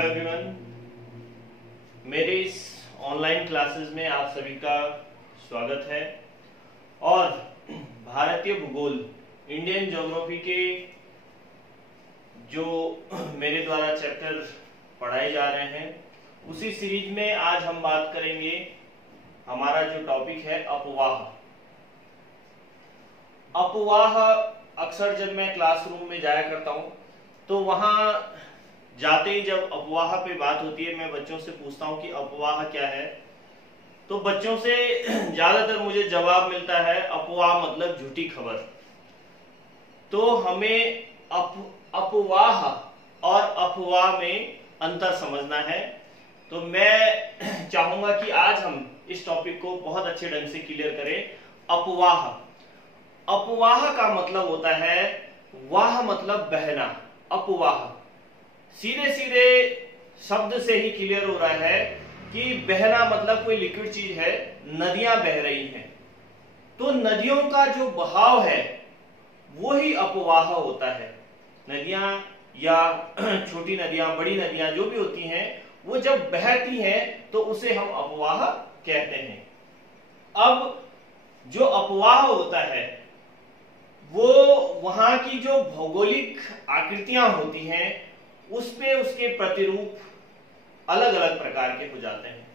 Hello everyone, मेरे इस online classes में आप सभी का स्वागत है। और भारतीय भूगोल इंडियन ज्योग्राफी के जो मेरे द्वारा चैप्टर पढ़ाए जा रहे हैं उसी सीरीज में आज हम बात करेंगे। हमारा जो टॉपिक है अपवाह। अपवाह अक्सर जब मैं क्लासरूम में जाया करता हूं तो वहां जाते ही जब अपवाह पे बात होती है मैं बच्चों से पूछता हूं कि अपवाह क्या है, तो बच्चों से ज्यादातर मुझे जवाब मिलता है अपवाह मतलब झूठी खबर। तो हमें अपवाह और अफवाह में अंतर समझना है। तो मैं चाहूंगा कि आज हम इस टॉपिक को बहुत अच्छे ढंग से क्लियर करें। अपवाह, अपवाह का मतलब होता है वाह मतलब बहना। अपवाह सीधे सीधे शब्द से ही क्लियर हो रहा है कि बहना मतलब कोई लिक्विड चीज है, नदियां बह रही हैं। तो नदियों का जो बहाव है वो ही अपवाह होता है। नदियां या छोटी नदियां, बड़ी नदियां जो भी होती हैं वो जब बहती हैं तो उसे हम अपवाह कहते हैं। अब जो अपवाह होता है वो वहां की जो भौगोलिक आकृतियां होती हैं उस पे उसके प्रतिरूप अलग अलग प्रकार के हो जाते हैं।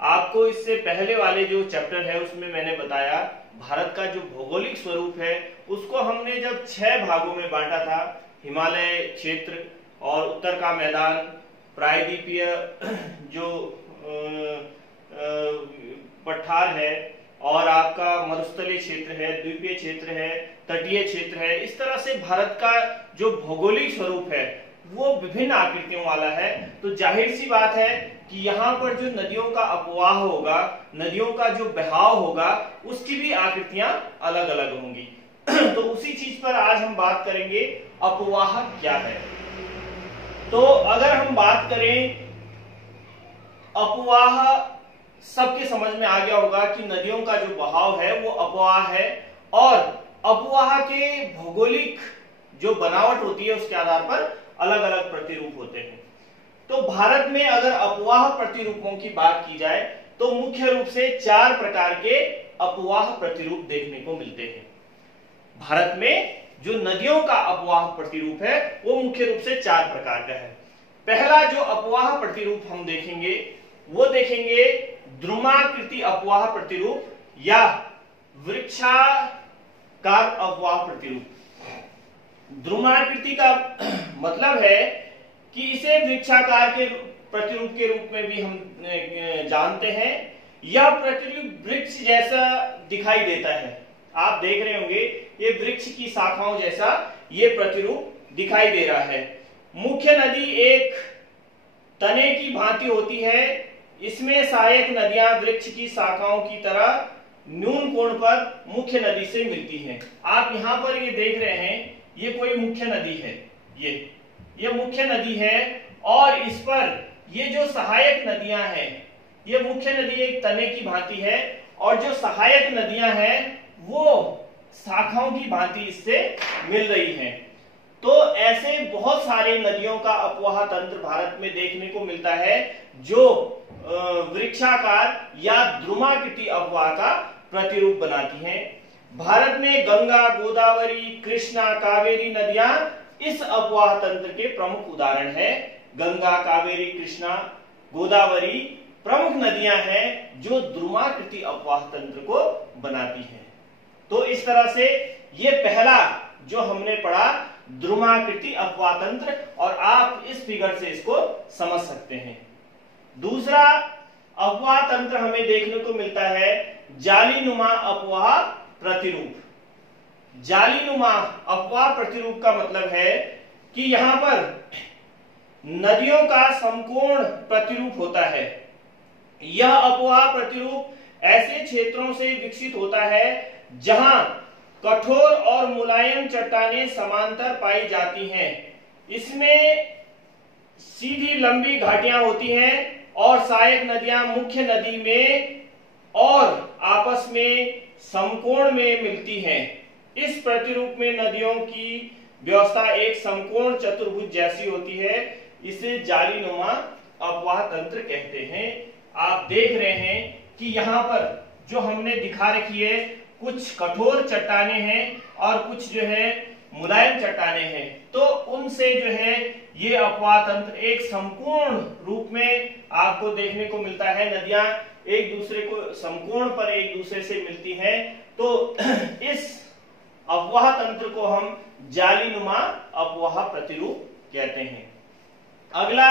आपको इससे पहले वाले जो चैप्टर है उसमें मैंने बताया भारत का जो भौगोलिक स्वरूप है उसको हमने जब 6 भागों में बांटा था। हिमालय क्षेत्र और उत्तर का मैदान, प्रायद्वीपीय जो पठार है, और आपका मरुस्थलीय क्षेत्र है, द्वीपीय क्षेत्र है, तटीय क्षेत्र है। इस तरह से भारत का जो भौगोलिक स्वरूप है वो विभिन्न आकृतियों वाला है। तो जाहिर सी बात है कि यहाँ पर जो नदियों का अपवाह होगा, नदियों का जो बहाव होगा, उसकी भी आकृतियां अलग अलग होंगी। तो उसी चीज पर आज हम बात करेंगे, अपवाह क्या है। तो अगर हम बात करें अपवाह, सबके समझ में आ गया होगा कि नदियों का जो बहाव है वो अपवाह है, और अपवाह के भौगोलिक जो बनावट होती है उसके आधार पर अलग अलग प्रतिरूप होते हैं। तो भारत में अगर अपवाह प्रतिरूपों की बात की जाए तो मुख्य रूप से 4 प्रकार के अपवाह प्रतिरूप देखने को मिलते हैं। भारत में जो नदियों का अपवाह प्रतिरूप है वो मुख्य रूप से 4 प्रकार का है। पहला जो अपवाह प्रतिरूप हम देखेंगे वो देखेंगे द्रुमाकृति अपवाह प्रतिरूप या वृक्षाकार अपवाह प्रतिरूप। द्रुमाकृति का मतलब है कि इसे वृक्षाकार के प्रतिरूप के रूप में भी हम जानते हैं। यह प्रतिरूप वृक्ष जैसा दिखाई देता है। आप देख रहे होंगे ये वृक्ष की शाखाओं जैसा ये प्रतिरूप दिखाई दे रहा है। मुख्य नदी एक तने की भांति होती है। इसमें सहायक नदियां वृक्ष की शाखाओं की तरह न्यून कोण पर मुख्य नदी से मिलती हैं। आप यहां पर ये देख रहे हैं, ये कोई मुख्य नदी है, ये मुख्य नदी है, और इस पर ये जो सहायक नदियां हैं, ये मुख्य नदी एक तने की भांति है और जो सहायक नदियां हैं वो शाखाओं की भांति इससे मिल रही हैं। तो ऐसे बहुत सारे नदियों का अपवाह तंत्र भारत में देखने को मिलता है जो वृक्षाकार या द्रुमाकृति अपवाह का प्रतिरूप बनाती हैं। भारत में गंगा, गोदावरी, कृष्णा, कावेरी नदियां इस अपवाह तंत्र के प्रमुख उदाहरण हैं। गंगा, कावेरी, कृष्णा, गोदावरी प्रमुख नदियां हैं जो द्रुमाकृति अपवाह तंत्र को बनाती हैं। तो इस तरह से ये पहला जो हमने पढ़ा द्रुमाकृति अपवाह तंत्र, और आप इस फिगर से इसको समझ सकते हैं। दूसरा अपवाह तंत्र हमें देखने को मिलता है जालीनुमा अपवाह प्रतिरूप। जालीनुमा अपवाह प्रतिरूप का मतलब है कि यहां पर नदियों का समकोण प्रतिरूप होता है। यह अपवाह प्रतिरूप ऐसे क्षेत्रों से विकसित होता है जहां कठोर और मुलायम चट्टानें समांतर पाई जाती हैं। इसमें सीधी लंबी घाटियां होती हैं और सहायक नदियां मुख्य नदी में और आपस में समकोण में मिलती हैं। इस प्रतिरूप में नदियों की व्यवस्था एक समकोण चतुर्भुज जैसी होती है इसे जालीनुमा अपवाह तंत्र कहते हैं। आप देख रहे हैं कि यहाँ पर जो हमने दिखा रखी है, कुछ कठोर चट्टानें हैं और कुछ जो है मुलायम चट्टानें हैं। तो उनसे जो है ये अपवाह तंत्र एक संपूर्ण रूप में आपको देखने को मिलता है। नदियां एक दूसरे को समकोण पर एक दूसरे से मिलती हैं। तो इस अपवाह तंत्र को हम जालीनुमा अपवाह प्रतिरूप कहते हैं। अगला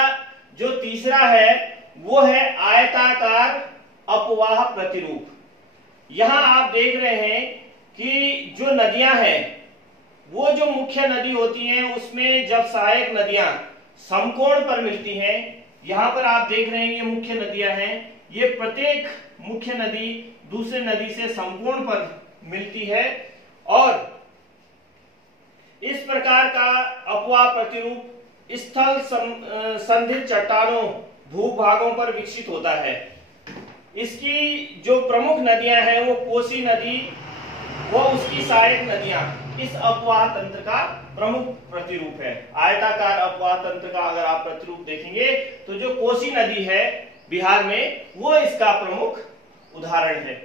जो तीसरा है वो है आयताकार अपवाह प्रतिरूप। यहां आप देख रहे हैं कि जो नदियां हैं, वो जो मुख्य नदी होती हैं उसमें जब सहायक नदियां समकोण पर मिलती हैं, यहां पर आप देख रहे हैं ये मुख्य नदियां हैं, ये प्रत्येक मुख्य नदी दूसरे नदी से समकोण पर मिलती है और इस प्रकार का अपवाह प्रतिरूप स्थल संधित चट्टानों भूभागों पर विकसित होता है। इसकी जो प्रमुख नदियां हैं वो कोसी नदी, वो उसकी सहायक नदियां इस अपवाह तंत्र का प्रमुख प्रतिरूप है। आयताकार अपवाह तंत्र का अगर आप प्रतिरूप देखेंगे तो जो कोसी नदी है बिहार में, वो इसका प्रमुख उदाहरण है।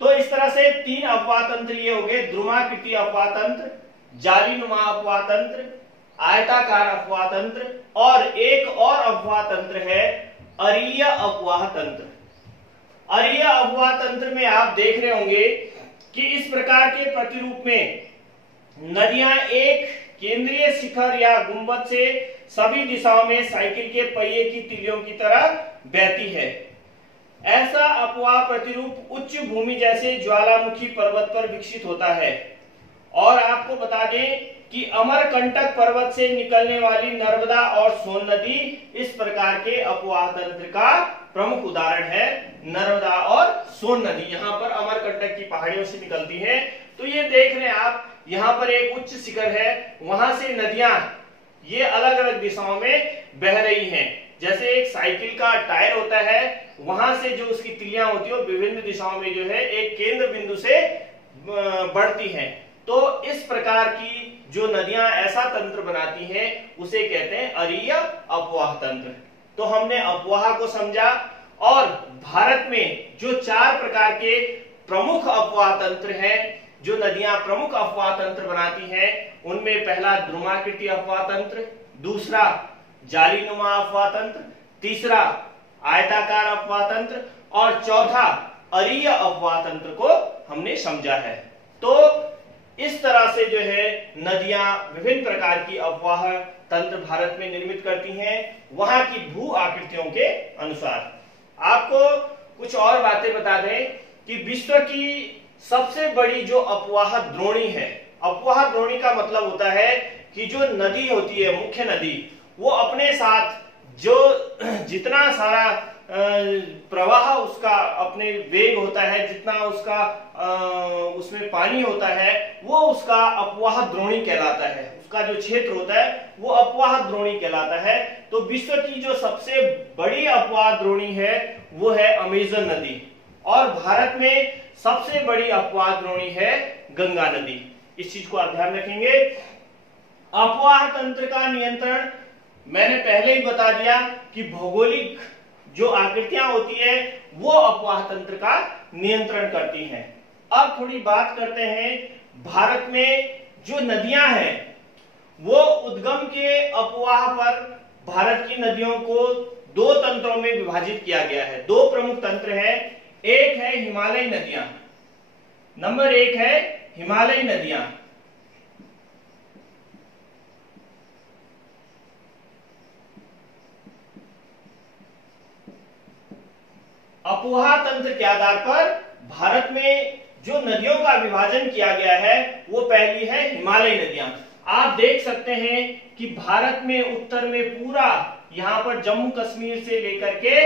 तो इस तरह से तीन अपवाह तंत्र ये हो गए, ध्रुमाकृति अपवाह तंत्र, जालीनुमा अपवाह तंत्र, आयताकार अपवाह तंत्र, और एक और अपवाह तंत्र है अरीय अपवाह तंत्र। अरीय अपवाह तंत्र में आप देख रहे होंगे कि इस प्रकार के प्रतिरूप में नदियां एक केंद्रीय शिखर या गुंबद से सभी दिशाओं में साइकिल के पहिए की तिलियों की तरह बहती है। ऐसा अपवाह प्रतिरूप उच्च भूमि जैसे ज्वालामुखी पर्वत पर विकसित होता है। और आपको बता दें कि अमरकंटक पर्वत से निकलने वाली नर्मदा और सोन नदी इस प्रकार के अपवाह तंत्र का प्रमुख उदाहरण है। नर्मदा और सोन नदी यहाँ पर अमरकंटक की पहाड़ियों से निकलती है। तो ये देख रहे हैं आप, यहाँ पर एक उच्च शिखर है, वहां से नदियां ये अलग अलग दिशाओं में बह रही हैं। जैसे एक साइकिल का टायर होता है, वहां से जो उसकी तिलियां होती है वो विभिन्न दिशाओं में जो है एक केंद्र बिंदु से बढ़ती हैं। तो इस प्रकार की जो नदियां ऐसा तंत्र बनाती हैं उसे कहते हैं अरीय अपवाह तंत्र। तो हमने अपवाह को समझा और भारत में जो चार प्रकार के प्रमुख अपवाह तंत्र हैं, जो नदियां प्रमुख अपवाह तंत्र बनाती हैं, उनमें पहला ध्रुमाकृति अपवाह तंत्र, दूसरा जालीनुमा अपवाह तंत्र, तीसरा आयताकार अपवाह तंत्र और चौथा अरीय अपवाह तंत्र को हमने समझा है। तो इस तरह से जो है नदियां विभिन्न प्रकार की अपवाह तंत्र भारत में निर्मित करती हैं, वहां की भू आकृतियों के अनुसार। आपको कुछ और बातें बता दें कि विश्व की सबसे बड़ी जो अपवाह द्रोणी है, अपवाह द्रोणी का मतलब होता है कि जो नदी होती है, मुख्य नदी, वो अपने साथ जो जितना सारा प्रवाह उसका अपने वेग होता है, जितना उसका उसमें पानी होता है, वो उसका अपवाह द्रोणी कहलाता है। उसका जो क्षेत्र होता है वो अपवाह द्रोणी कहलाता है। तो विश्व की जो सबसे बड़ी अपवाह द्रोणी है वो है अमेजन नदी, और भारत में सबसे बड़ी अपवाह द्रोणी है गंगा नदी। इस चीज को आप ध्यान रखेंगे। अपवाह तंत्र का नियंत्रण मैंने पहले ही बता दिया कि भौगोलिक जो आकृतियां होती है वो अपवाह तंत्र का नियंत्रण करती हैं। अब थोड़ी बात करते हैं भारत में जो नदियां हैं, वो उद्गम के अपवाह पर भारत की नदियों को दो तंत्रों में विभाजित किया गया है। दो प्रमुख तंत्र है, एक है हिमालयी नदियां, नंबर एक है हिमालयी नदियां। अपवाह तंत्र के आधार पर भारत में जो नदियों का विभाजन किया गया है वो पहली है हिमालयी नदियां। आप देख सकते हैं कि भारत में उत्तर में पूरा यहां पर जम्मू कश्मीर से लेकर के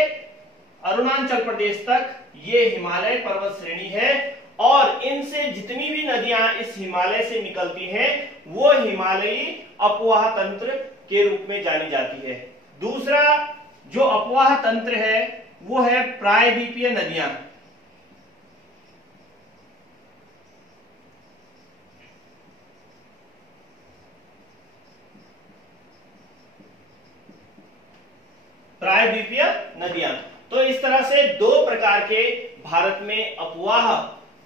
अरुणाचल प्रदेश तक ये हिमालय पर्वत श्रेणी है, और इनसे जितनी भी नदियां इस हिमालय से निकलती हैं वो हिमालयी अपवाह तंत्र के रूप में जानी जाती है। दूसरा जो अपवाह तंत्र है वो है प्रायद्वीपीय नदियां। प्रायद्वीपीय नदियां। तो इस तरह से दो प्रकार के भारत में अपवाह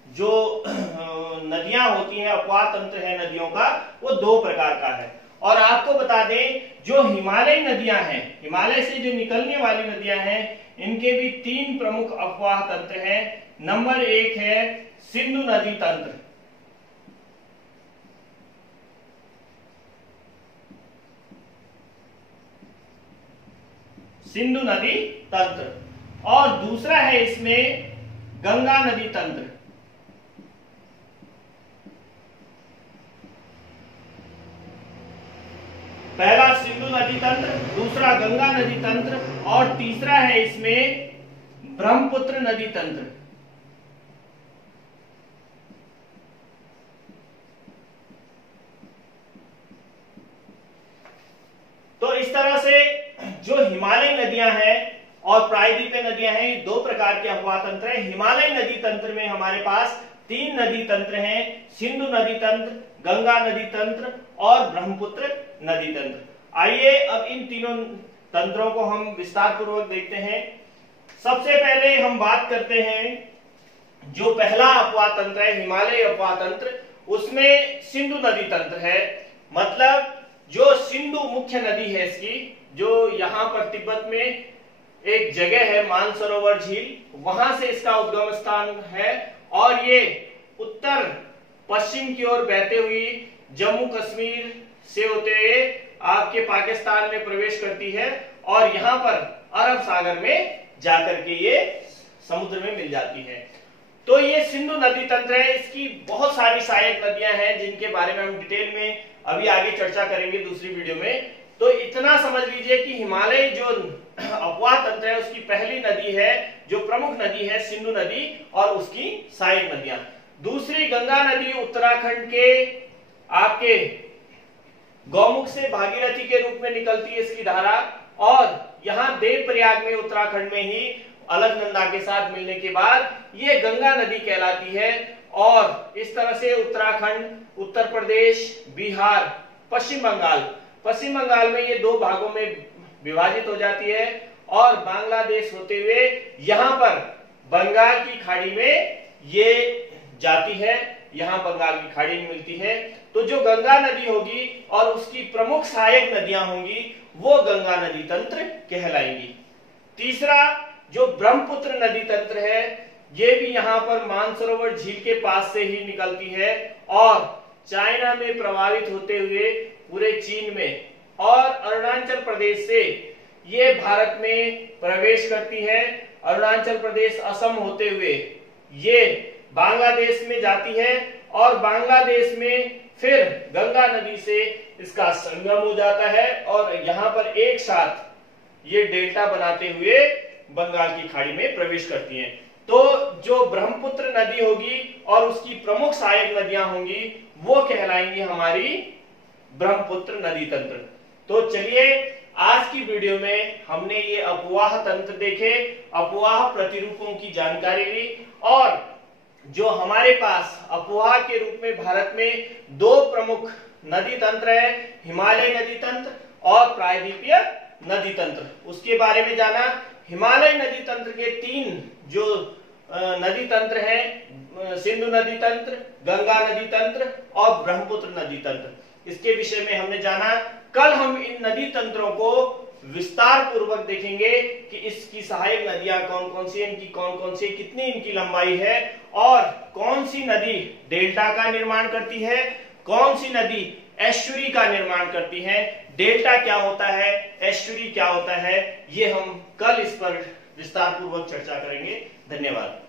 जो नदियां होती हैं, अपवाह तंत्र है नदियों का, वो दो प्रकार का है। और आपको बता दें जो हिमालयी नदियां हैं, हिमालय से जो निकलने वाली नदियां हैं, इनके भी तीन प्रमुख अपवाह तंत्र हैं। नंबर एक है सिंधु नदी तंत्र। सिंधु नदी तंत्र। और दूसरा है इसमें गंगा नदी तंत्र। पहला सिंधु नदी तंत्र, दूसरा गंगा नदी तंत्र और तीसरा है इसमें ब्रह्मपुत्र नदी तंत्र। तो इस तरह से जो हिमालयी नदियां हैं और प्रायद्वीपीय नदियां हैं, ये दो प्रकार के अपवाह तंत्र हैं। हिमालयी नदी तंत्र में हमारे पास तीन नदी तंत्र हैं, सिंधु नदी तंत्र, गंगा नदी तंत्र और ब्रह्मपुत्र नदी तंत्र। आइए अब इन तीनों तंत्रों को हम विस्तार पूर्वक देखते हैं। सबसे पहले हम बात करते हैं जो पहला अपवाह तंत्र है, हिमालयी अपवाह तंत्र, उसमें सिंधु नदी तंत्र है। मतलब जो सिंधु मुख्य नदी है इसकी, जो यहां पर तिब्बत में एक जगह है मानसरोवर झील, वहां से इसका उद्गम स्थान है और ये उत्तर पश्चिम की ओर बहते हुई जम्मू कश्मीर से होते हुए आपके पाकिस्तान में प्रवेश करती है और यहां पर अरब सागर में जाकर के ये समुद्र में मिल जाती है। तो ये सिंधु नदी तंत्र है। इसकी बहुत सारी सहायक नदियां हैं जिनके बारे में हम डिटेल में अभी आगे चर्चा करेंगे दूसरी वीडियो में। तो इतना समझ लीजिए कि हिमालय जो अपवाह तंत्र है उसकी पहली नदी है, जो प्रमुख नदी है, सिंधु नदी और उसकी सहायक नदियां। दूसरी गंगा नदी उत्तराखंड के आपके गौमुख से भागीरथी के रूप में निकलती है इसकी धारा, और यहाँ देवप्रयाग में उत्तराखंड में ही अलकनंदा के साथ मिलने के बाद ये गंगा नदी कहलाती है। और इस तरह से उत्तराखंड, उत्तर प्रदेश, बिहार, पश्चिम बंगाल में ये दो भागों में विभाजित हो जाती है और बांग्लादेश होते हुए यहां पर बंगाल की खाड़ी में ये जाती है, यहां बंगाल की खाड़ी में मिलती है। तो जो गंगा नदी होगी और उसकी प्रमुख सहायक नदियां होंगी वो गंगा नदी तंत्र कहलाएंगी। तीसरा जो ब्रह्मपुत्र नदी तंत्र है, ये भी यहां पर मानसरोवर झील के पास से ही निकलती है और चाइना में प्रभावित होते हुए पूरे चीन में और अरुणाचल प्रदेश से ये भारत में प्रवेश करती है। अरुणाचल प्रदेश, असम होते हुए ये बांग्लादेश में जाती है और बांग्लादेश में फिर गंगा नदी से इसका संगम हो जाता है और यहां पर एक साथ ये डेल्टा बनाते हुए बंगाल की खाड़ी में प्रवेश करती हैं। तो जो ब्रह्मपुत्र नदी होगी और उसकी प्रमुख सहायक नदियां होंगी वो कहलाएंगी हमारी ब्रह्मपुत्र नदी तंत्र। तो चलिए आज की वीडियो में हमने ये अपवाह तंत्र देखे, अपवाह प्रतिरूपों की जानकारी ली और जो हमारे पास अपवाह के रूप में भारत में दो प्रमुख नदी तंत्र है, हिमालय नदी तंत्र और प्रायद्वीपीय नदी तंत्र, उसके बारे में जाना। हिमालय नदी तंत्र के तीन जो नदी तंत्र हैं, सिंधु नदी तंत्र, गंगा नदी तंत्र और ब्रह्मपुत्र नदी तंत्र, इसके विषय में हमने जाना। कल हम इन नदी तंत्रों को विस्तार पूर्वक देखेंगे कि इसकी सहायक नदियां कौन कौन सी, इनकी कौन कौन सी, कितनी इनकी लंबाई है और कौन सी नदी डेल्टा का निर्माण करती है, कौन सी नदी एस्चुरी का निर्माण करती है, डेल्टा क्या होता है, एस्चुरी क्या होता है, ये हम कल इस पर विस्तार पूर्वक चर्चा करेंगे। धन्यवाद।